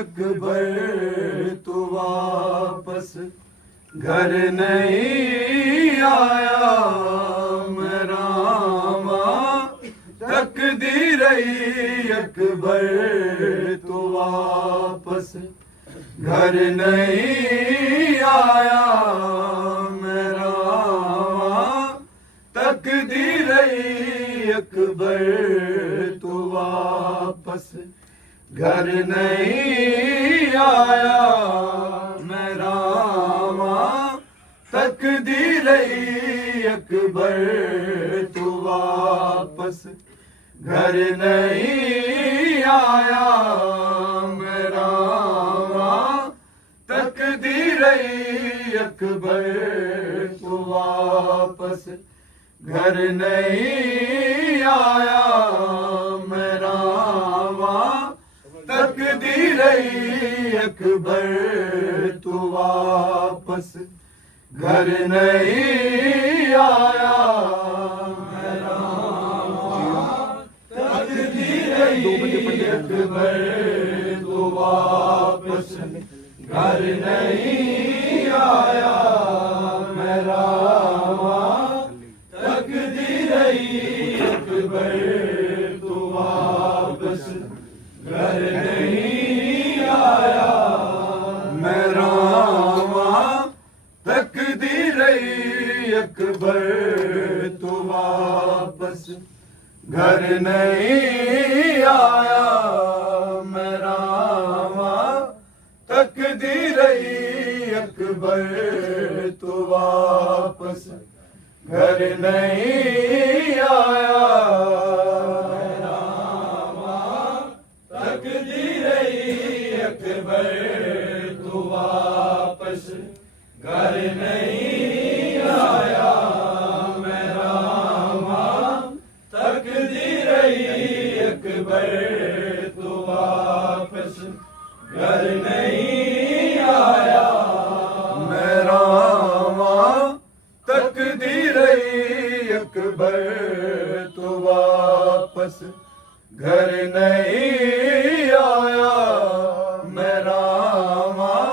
अकबर तू वापस घर नहीं आया मेरा माँ तकदीर अकबर तू वापस घर नहीं आया मेरा माँ तकदीर अकबर तू वापस घर नहीं आया मेरा माँ तकदीर अकबर तू वापस घर नहीं आया मेरा माँ तकदीर अकबर तू वापस घर नहीं आया मेरा माँ तकदीर अकबर तू वापस घर नहीं आया मेरा माँ तकदीर अकबर तू वापस घर नहीं आया मेरा माँ तकदीर अकबर तू वापस घर नहीं आया मेरा माँ तकदीर अकबर तू वापस घर नहीं आया मेरा माँ तकदीर अकबर तू वापस घर नहीं आया मेरा माँ तकदीर अकबर तू वापस घर नहीं आया मेरा माँ तकदीर अकबर तू वापस घर नहीं आया मेरा माँ तकदीर अकबर तू वापस घर नहीं आया मेरा माँ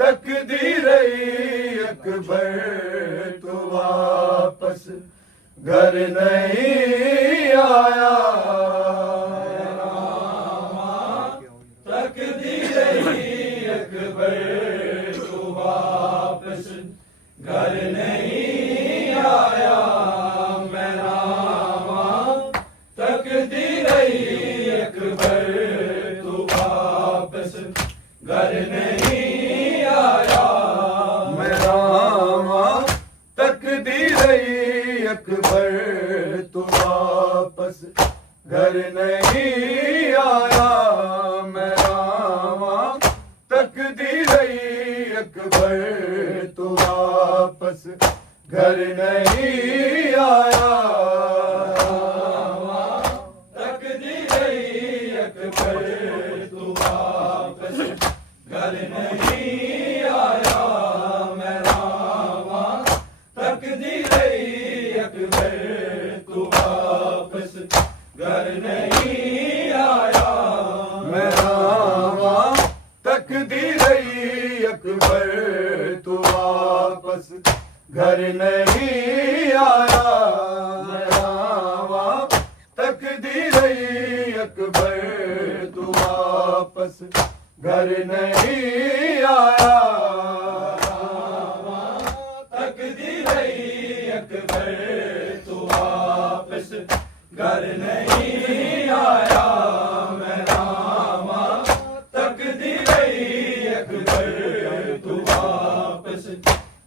तकदीर अकबर तू वापस घर नहीं आया मेरा माँ तकदीर अकबर तू वापस घर नहीं आया मेरा माँ तकदीर अकबर घर नहीं आया मैं रामा तकदीर अकबर तू वापस घर नहीं आया मैं रामा तकदीर अकबर तू वापस घर नहीं आया तकदीर अकबर तू वापस घर नहीं आया मैं रामा तकदीर अकबर तू वापस घर नहीं आया मैं रामा तकदीर अकबर तू वापस घर नहीं आया मैं रामा तकदीर अकबर तू वापस घर नहीं आया तकदीर अकबर तू वापस घर नहीं आया मैं रामा तकदीर अकबर तू वापस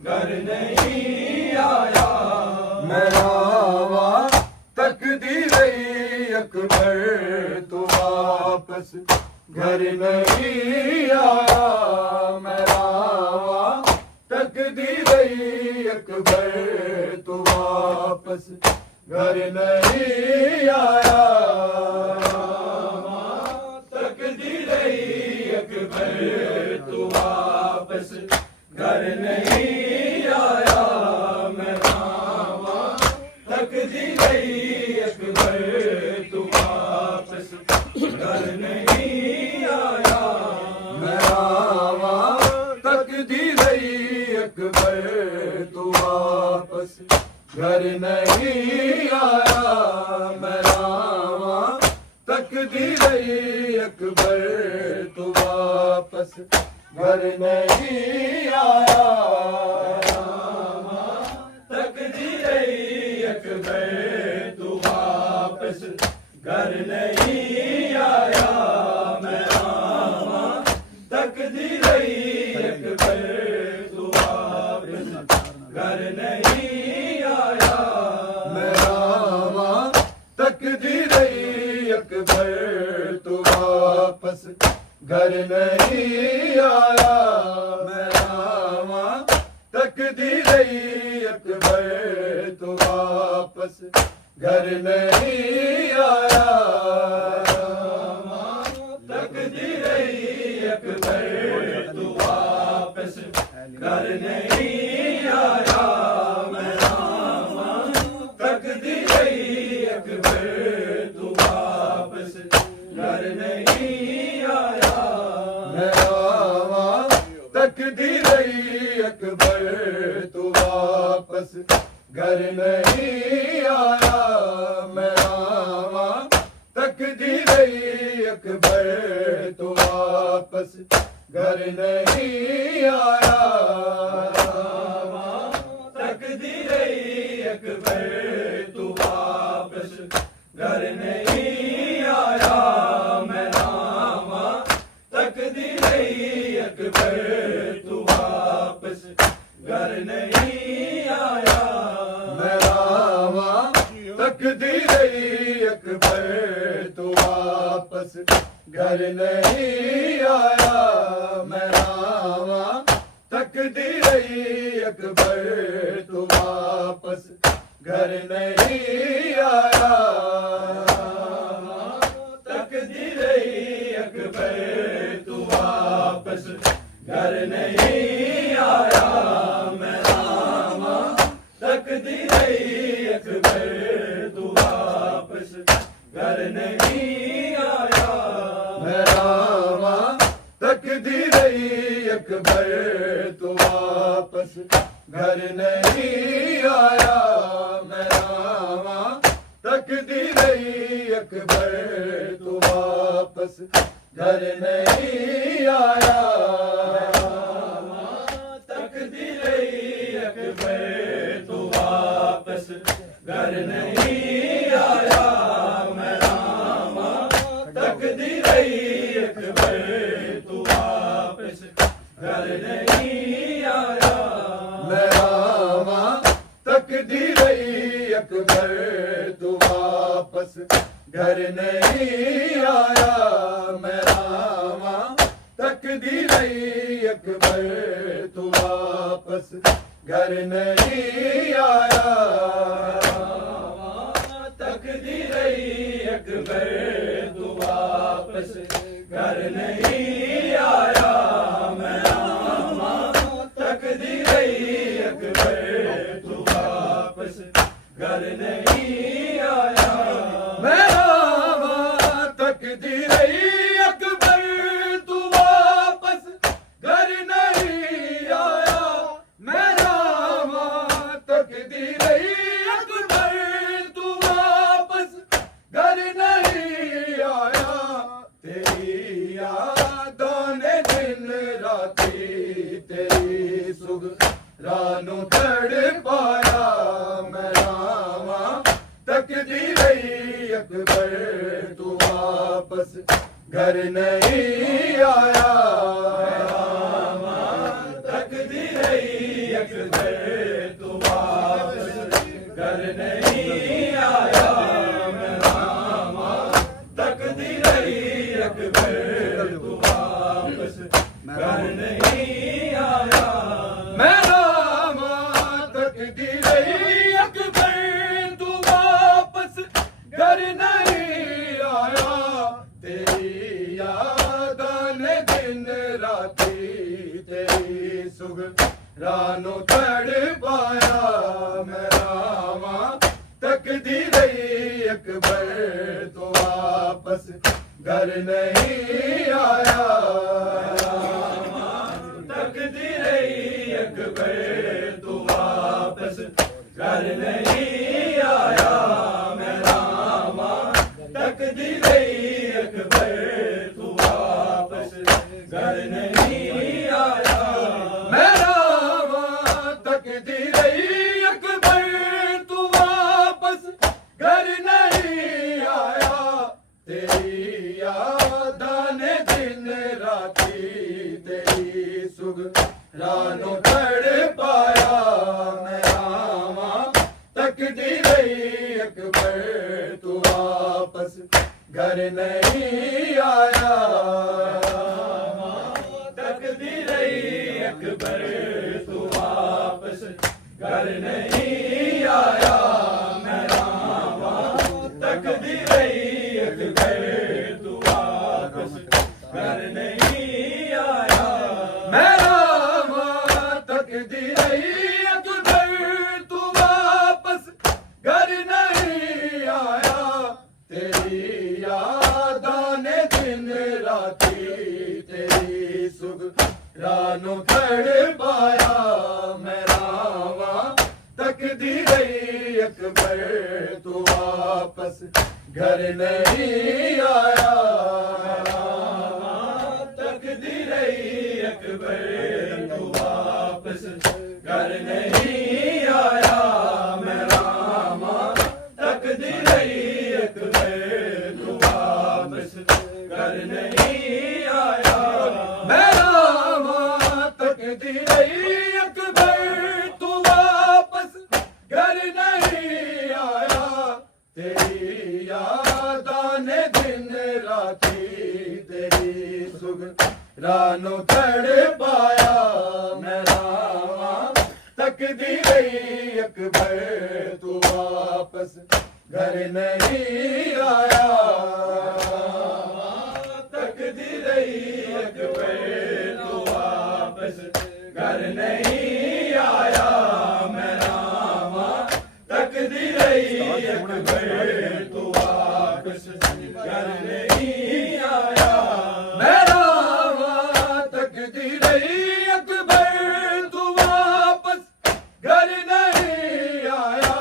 घर नहीं आया मैं रामा तकदीर अकबर तू वापस घर नहीं आया मैं रामा तकदीर अकबर तू वापस घर नहीं आया तकदीर अकबर तू वापस घर नहीं आया मैं रामा तकदीर अकबर तू वापस घर नहीं आया मैं रामा तकदीर अकबर तू वापस घर नहीं आया मैं रामा तकदीर अकबर तू वापस घर नहीं आया तकदीर अकबर तू वापस घर नहीं आया मैं रामा तकदीर अकबर तू वापस घर नहीं आया मैं रामा तकदीर अकबर तू वापस घर नहीं आया मैं रामा तकदीर अकबर तू वापस घर नहीं आया तकदीर अकबर तू वापस घर नहीं आया मैं रामा तकदीर अकबर तू वापस घर नहीं आया मैं रामा तकदीर अकबर तू वापस घर नहीं आया मैं रामा तकदीर अकबर तू वापस घर नहीं आया तकदीर अकबर तू वापस घर नहीं आया मैं रामा तकदीर अकबर तू वापस घर नहीं आया मैं रामा तकदीर अकबर तू वापस घर नहीं आया मैं रामा तकदीर अकबर तू वापस घर नहीं आया तकदीर अकबर तू वापस घर नहीं आया मैं रामा तकदीर अकबर तू वापस घर नहीं आया मैं रामा तकदीर अकबर तू वापस घर नहीं आया मैं रामा तकदीर अकबर तू वापस घर नहीं आया तकदीर अकबर तू वापस घर नहीं आया मैं रामा तकदीर अकबर तू वापस घर नहीं आया मैं रामा तकदीर अकबर तू वापस घर नहीं आया तकदीर अकबर तू वापस घर नहीं आया मैं रामा तकदीर अकबर तू वापस घर नहीं आया मैं रामा तकदीर अकबर तू वापस घर नहीं आया मैं रामा तकदीर अकबर तू वापस घर नहीं आया तेरी यादों ने दिन राती तेरी सुगरानू तड़पाया मैं रामा तकदीर अकबर तू वापस घर नहीं आया रामा तकदीर अकबर तू वापस घर नहीं आया मैं रामा तकदीर अकबर तू वापस घर नहीं आया मैं रामा तकदीर अकबर तू वापस घर नहीं आया तेरी यादां ने दिन राती तेरी सुगरानू तड़पाया मैं रामा तकदीर अकबर तू वापस घर नहीं आया तकदीर अकबर तू वापस घर नहीं आया मैं रामा तकदीर अकबर तू वापस घर नहीं आया मैं रामा तकदीर अकबर तू वापस घर नहीं आया तेरी यादां ने दिन राती तेरी सुगरानू तड़पाया मैं रामा तकदीर अकबर तू वापस घर नहीं आया तकदीर अकबर तू वापस घर नहीं आया मैं रामा तकदीर अकबर तू वापस घर नहीं आया मैं रामा तकदीर अकबर तू वापस घर नहीं आया तेरी यादां ने दिन राती तेरी सुगरानू तड़पाया मैं रामा तकदीर अकबर तू वापस घर नहीं आया तकदीर अकबर तू वापस घर नहीं आया मैं रामा तकदीर अकबर तू वापस घर नहीं आया मैं रामा तकदीर अकबर तू वापस घर नहीं आया तेरी यादां ने दिन राती तेरी सुगरानू तड़पाया मैं रामा तकदीर अकबर तू वापस घर नहीं आया तकदीर अकबर तू वापस घर नहीं आया मैं रामा तकदीर अकबर तू वापस घर नहीं आया मैं रामा तकदीर अकबर तू वापस घर नहीं आया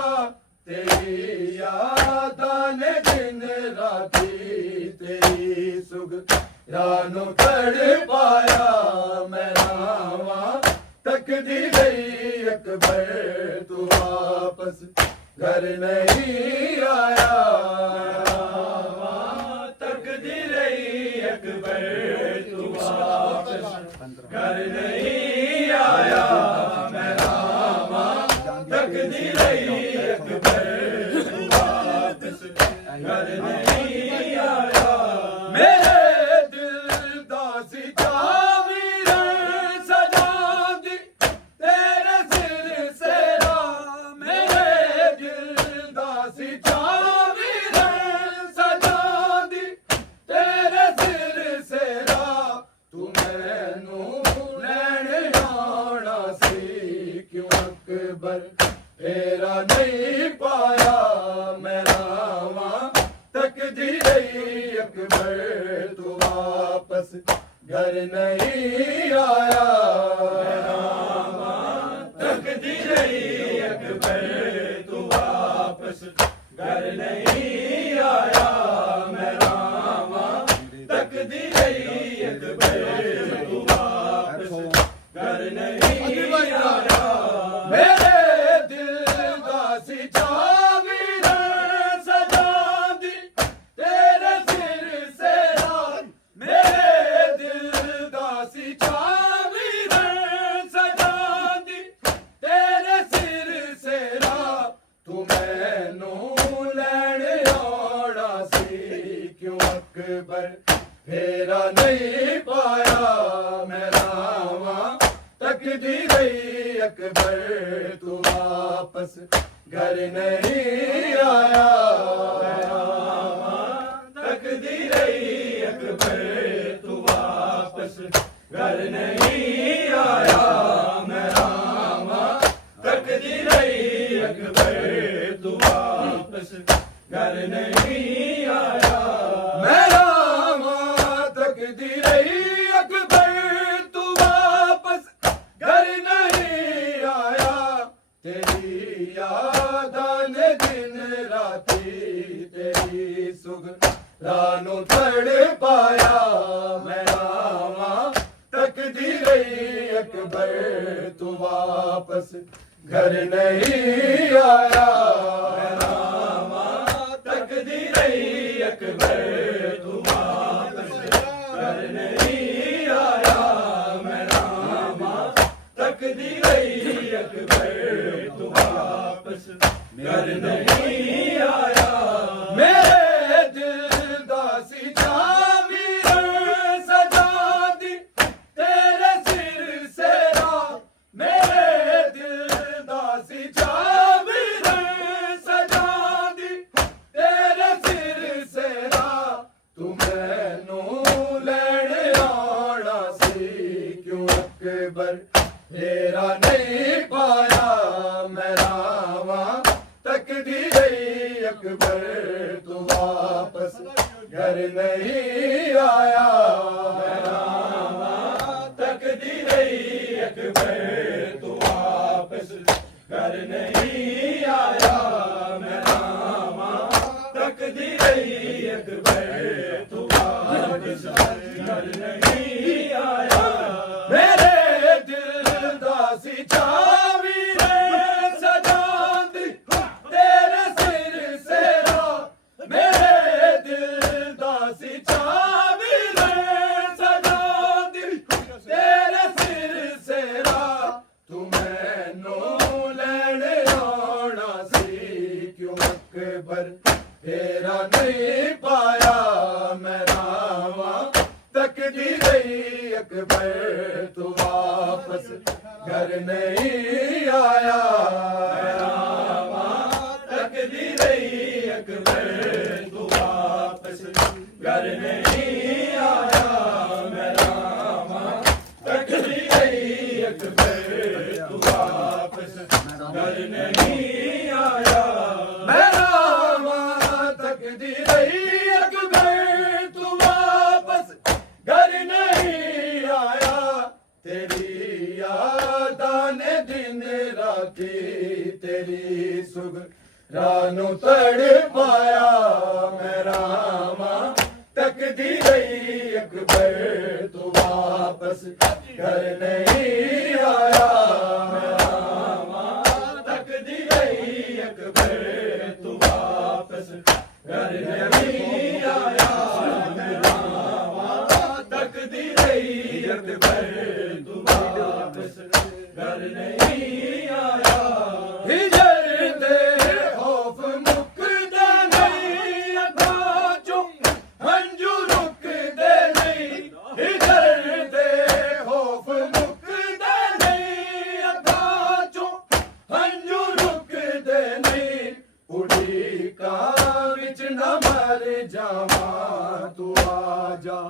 तेरी यादां ने दिन राती तेरी सुगरानू तड़पाया मैं रामा तकदीर अकबर तू वापस घर नहीं आया तकदीर अकबर तू वापस घर नहीं आया मैं रामा तकदीर अकबर तू वापस घर नहीं वापस घर नहीं आया। तकदीर अकबर तू वापस घर नहीं आया। मैं रामा तकदीर अकबर तू वापस घर नहीं आया। मेरे दिल का सिचावीर सजा दी तेरे सिर से रात। मेरे दिल का सिचावीर सजा दी तेरे सिर से रात। तू मैनू लैण आना सी क्यों अकबर फेरा नहीं पाया। मैं रामा तकदीर अकबर तू वापस घर नहीं आया। मैं रामा तकदीर अकबर तू वापस घर नहीं आया। मैं रामा तकदीर अकबर तू वापस घर नहीं आया। मैं रामा तकदीर अकबर तू वापस घर नहीं आया। तेरी यादां ने दिन राती तेरी सुख रानू तड़ पाया। मैं रामा तकदीर अकबर तू वापस घर नहीं आया। मैं रामा तकदीर अकबर तू वापस घर नहीं आया। मैं रामा तकदीर अकबर तू वापस घर नहीं आया। मेरे दिल दा सिचावीर सजा दी तेरे सिर से रात। मेरे दिल दा सिचावीर सजा दी तेरे सिर से रात। तू मैनू लैण आना सी क्यों अकबर फेरा नहीं पाया। मैं रामा तकदीर अकबर तू वापस घर नहीं आया। मैं रामा तकदीर अकबर तू वापस घर नहीं आया। मैं रामा तकदीर अकबर तू वापस घर नहीं आया। मेरे दिल दा सिचावीर सजा दी तेरे सिर से रात। मेरे दिल दा सिचावीर सजा दी तेरे सिर से रात। तू मैनू लैण आना सी क्यों अकबर फेरा नहीं पाया। मैं रामा तकदीर अकबर तू वापस घर नहीं आया। मैं रामा तकदीर अकबर तू वापस घर नहीं आया। मैं रामा तकदीर अकबर तू वापस घर नहीं आया। मैं रामा तकदीर अकबर तू वापस घर नहीं आया। तेरी यादां ने दिन राती तेरी सुख रानू तड़ पाया। मैं रामा तकदीर अकबर तू वापस घर नहीं आया। मैं रामा तकदीर अकबर तू वापस घर नहीं आया। मैं रामा तकदीर अकबर तू वापस घर नहीं आया। हिजर दे खौफ मुकदे नहीं अखां चों हंजू रुकदे नहीं। हिजर दे खौफ मुकदे नहीं अखां चों हंजू रुकदे नहीं। उड़ीकां विच न मर जावां तू आ जा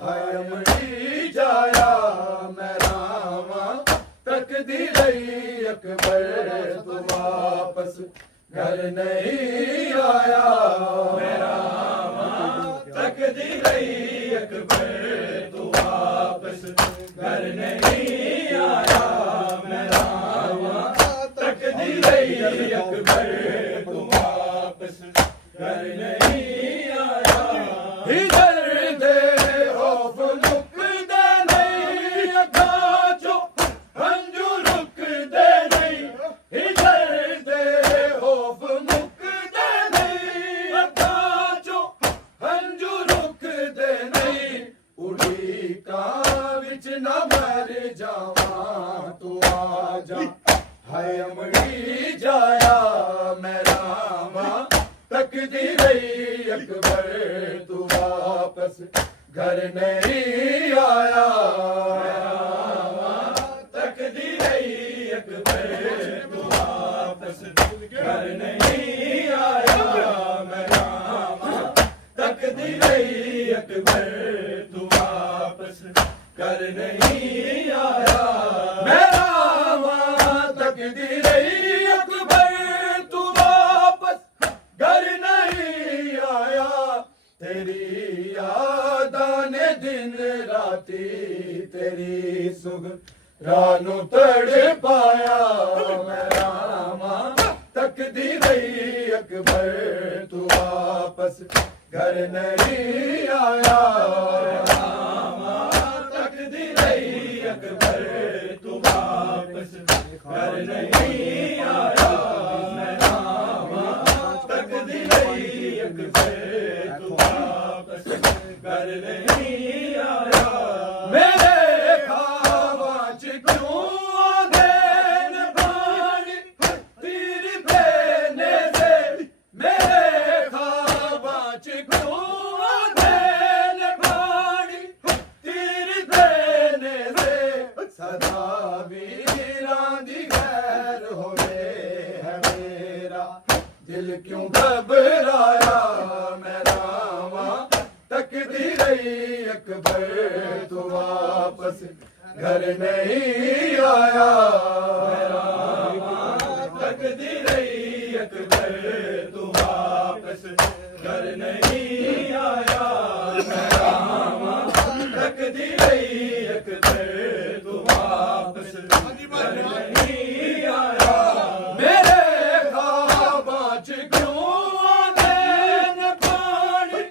हाय अमरी जाया। मैं रामा तकदीर अकबर तू वापस घर नहीं आया। मैं रामा तकदीर अकबर तू वापस घर नहीं आया मैं रामा तकदीर अकबर तू वापस घर नहीं आया इधर दे खौफ मुकदे नहीं अखां चो हंजू रुकदे नहीं इधर दे खौफ मुकदे नहीं अखां चो हंजू रुकदे नहीं उड़ीकां विच ना मर जावां तू आ जा हाय अमड़ी जाया मैं रामा तकदीर अकबर तू वापस घर नहीं आया मैं रामा तकदीर अकबर तू वापस घर नहीं आया मैं रामा तकदीर अकबर तू वापस घर नहीं आया मैं रामा तकदीर अकबर तू वापस घर नहीं आया तेरी यादां ने दिन राती तेरी सुग रानू तड़ पाया मैं रामा तकदीर अकबर तू वापस घर नहीं आया रामा तकदीर अकबर तू वापस घर नहीं आया मैं रामा तकदीर अकबर तू वापस घर नहीं आया मेरे ख्वाबां च क्यों आंदेन पानी तीर देने से मेरे ख्वाबां च क्यों आंदेन पानी तीर देने से सदा वीरां दी गैर होवे है मेरा दिल क्यों घबराया मैं रामा तकदीर अकबर तू वापस घर नहीं आया मैं रामा तकदीर अकबर तू वापस घर नहीं आया मैं रामा तकदीर अकबर तू वापस घर नहीं आया मेरे ख्वाबां च क्यों आंदेन पानी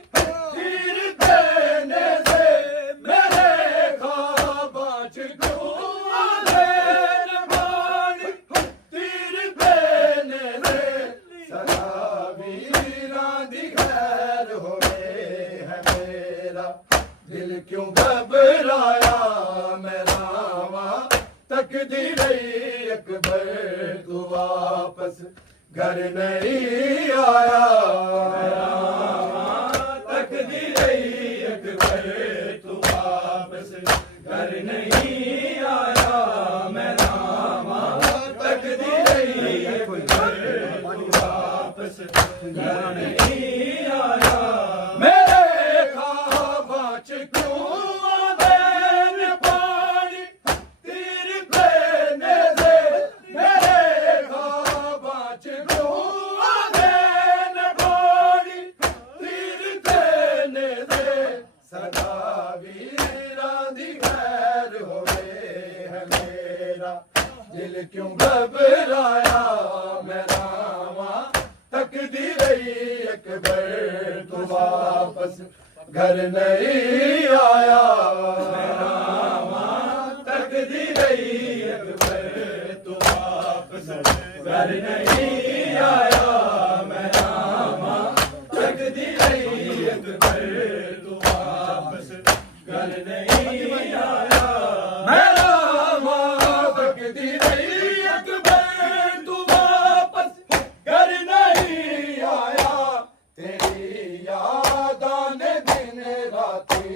तीर देने से मेरे ख्वाबां च क्यों आंदेन पानी तीर देने से सदा वीरां दी गैर होवे है मेरा दिल क्यों घबराया मैं रामा तकदीर अकबर तू वापस घर नहीं आया मैं रामा तकदीर अकबर तू वापस घर नहीं आया मैं रामा तकदीर अकबर तू वापस घर नहीं आया मेरे ख्वाबां च क्यों आंदेन पानी तीर देने से मेरे ख्वाबां च क्यों आंदेन पानी तीर देने से सदा वीरां दी गैर होवे है मेरा दिल क्यों घबराया मैं रामा तकदीर अकबर तू वापस घर नहीं आया मैं रामा तकदीर अकबर तू वापस घर नहीं आया मैं रामा तकदीर अकबर तू वापस घर नहीं आया मैं रामा तकदीर अकबर तू वापस घर नहीं आया तेरी यादां ने दिन राती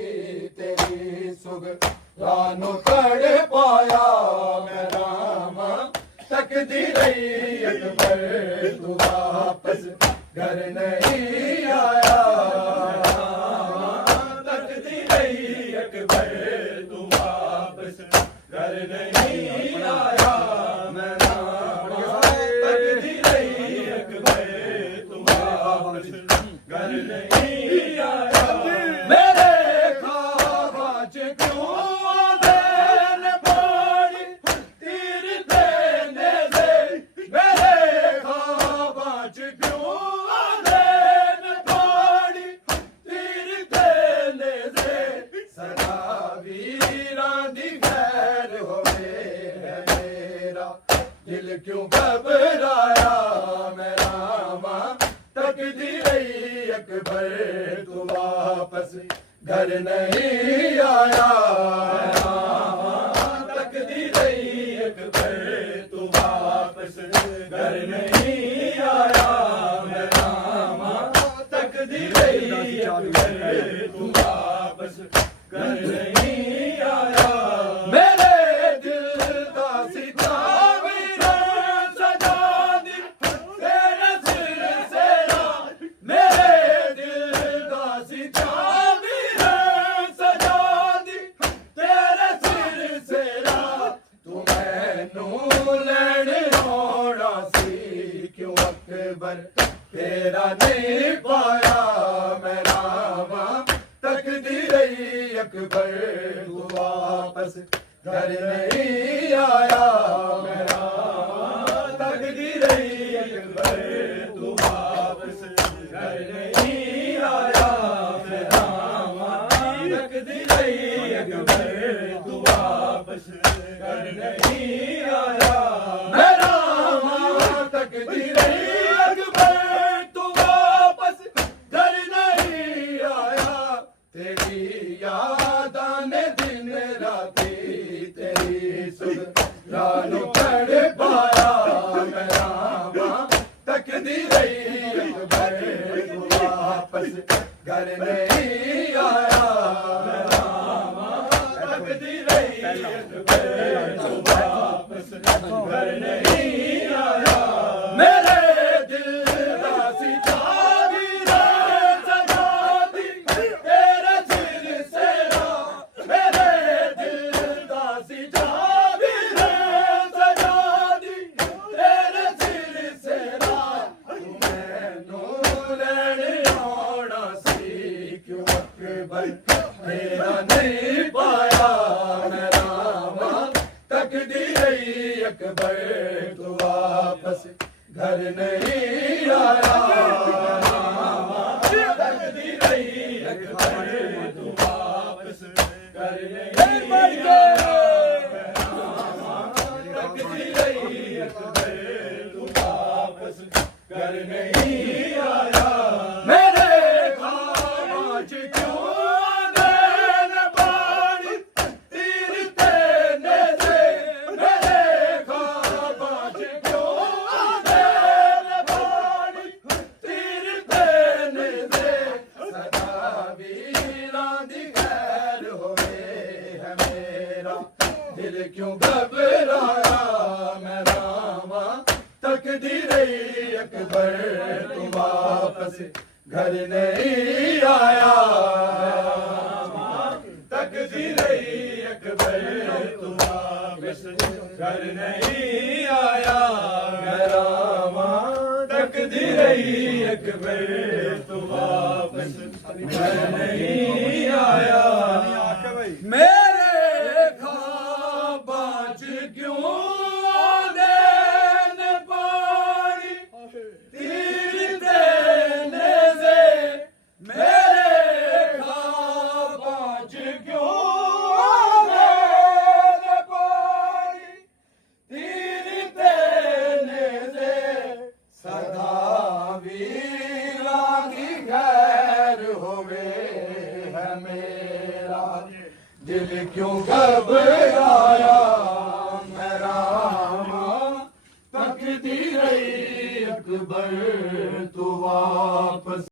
तेरी सुग रानू तड़ पाया मैं रामा तकदीर अकबर तू वापस घर नहीं आया तकदीर अकबर तू वापस घर नहीं आया मैं रामा तकदीर अकबर तू वापस घर नहीं आया मेरे ख्वाबां च क्यों वीरां दी खैर होवे है मेरा दिल क्यों घबराया मैं रामा तकदी रही अकबर तू वापस घर नहीं आया तकदी रही अकबर तू वापस घर नहीं आया मैं रामा तकदी रही अकबर तू वापस घर नहीं आया मेरे दिल का सितावीर सजा दी तेरे सिलसिला मेरे दिल का सितावीर सजा दी तेरे सिलसिला तू मैनू लैण आउणा सी क्यों अकबर तेरा नहीं पाया मैं रामा तकदी रही अकबर तू वापस घर नहीं आया मैं रामा तकदी रही अकबर तू वापस घर नहीं आया मैं रामा तकदी रही अकबर तू वापस घर नहीं आया मैं रामा तकदी रही अकबर तू वापस घर नहीं आया तेरी यादां ने दिन राती तेरी सुरानू चढ़ पाया मैं रामा तकदी रही अकबर तू वापस घर नहीं आया मैं रामा तकदी रही अकबर तू वापस घर नहीं आया मेरे दिल का सितावीर सजा दी तेरे सिलसिला मेरे दिल का सितावीर सजा दी तेरे सिलसिला तू मैनू लैण आउणा सी क्यों अकबर तेरा नहीं पाया मैं रामा तकदी रही अकबर तू वापस घर नहीं आया तकदी रही अकबर तू वापस घर नहीं आया तकदी रही अकबर तू वापस घर नहीं आया मेरे ख्वाब च क्यों देन पानी तीर तेने से मेरे ख्वाब च क्यों देन पानी तीर तेने से सदा वीरां दी खैर होवे है मेरा दिल क्यों घबराया मैं रामा तकदी रही अकबर तू वापस घर नहीं आया तकदी रही अकबर तू वापस घर नहीं आया मैं रामा तकदी रही अकबर तू वापस घर नहीं आया मेरे ख्वाबां च क्यों देन पानी तीर तेने से मेरे ख्वाबां च क्यों देन पानी तीर तेने से सदा वीरां दी खैर होवे है मेरा दिल क्यों घबराया मैं रामा तकदी रही अकबर तू वापस